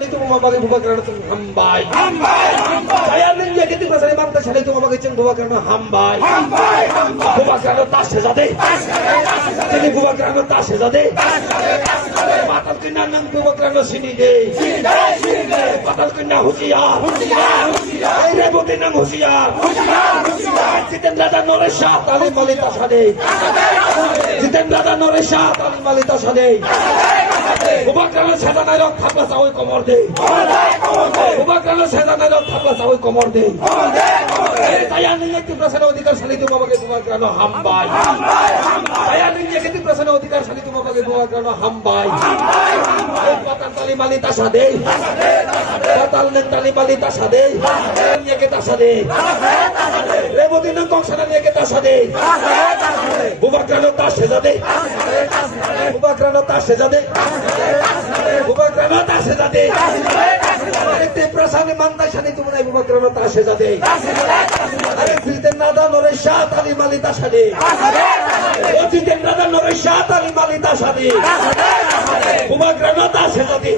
itu memakai buba karena hambai. Saya ninja gitu pasal imam tas itu memakai ceng buba karena hambai. Buba karena tas sejati. Jadi buba karena tas sejati. Patal kena nang buba karena sini deh. Patal kena husiar. Rebutin nang husiar. Jiten dada noresha tali malita sade. Jiten dada noresha tali malita sade. Buba karena setan ayo thapla sawi komor deh. Buba karena setan ayo thapla sawi komor deh. Saya ninja itu prasana odikar sali itu memakai buba karena hambai. Saya ninja itu prasana odikar sali itu memakai buba karena hambai. Patal tali malita sade. Patal neng tali malita sade. Ninja kita sade. Rebutin nang kong sana ninja kita sade. Buba karena tas sejade. Buba karena tas sejade. Buba karena tas sejade. Ekte prasane mantai sani tu menai buba karena tas sejade. Are filten nada noresha tali malita sade. O filten nada noresha tali malita sade. Buba karena tas sejade.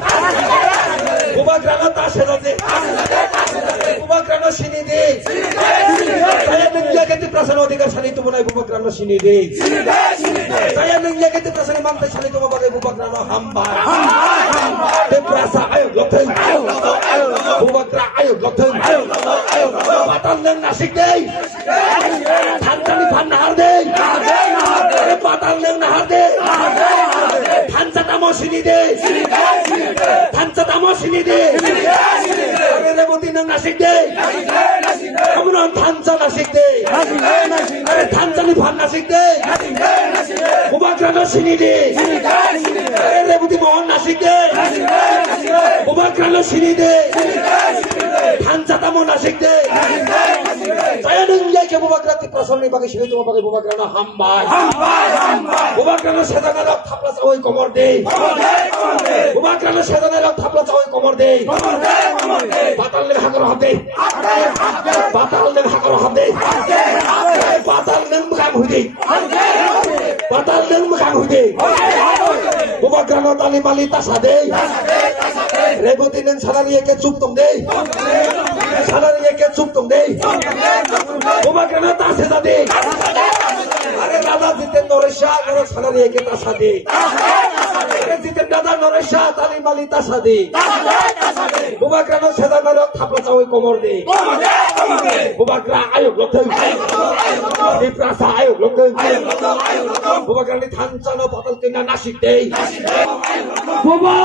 Buba karena tas sejade. Buba karena sini de. Saya menjaga prasane odikar sani tu menai buba karena sini de. Saya menjaga prasane mantai sani tu memakai buba karena hamba. Prasa ayo lokeng. Buba karena ayo lokeng. Patal neng nasik deh. Tantan di panahar deh. Patal neng nahar deh. Tanca tamo sini deh. Tanca tamo sini deh. Rebutin neng nasik deh. Kamu non tanca nasik deh. Tanca di pan nasik deh. Buba karena sini deh. Rebutin mohon nasik deh. Buba karena sini deh. Tanca tamo nasik deh. Saya nunjuk ke buba karena prasana ni pakai sini cuma pakai buba karena hambai. Buba karena setan anak thapla sawai komor deh. Buba karena setan anak thapla sawai komor deh. Patal neng hakar hade. Patal neng hakar hade. Patal neng mekang hudi. Patal neng mekang hudi. Buba karena tali malita sade. Rebutin neng salari ke cup tong deh. Salari ke cup tong deh. Buba karena tas sade. Are dada jiten noresha karo salari ke tas sade. Are jiten dada noresha tali malita sade. Buba karena setan ayo thapla sawi komor deh. Buba karena ayo lokeng. Di prasa ayo lokeng. Buba karena tanca no patal kena nasik deh. Buba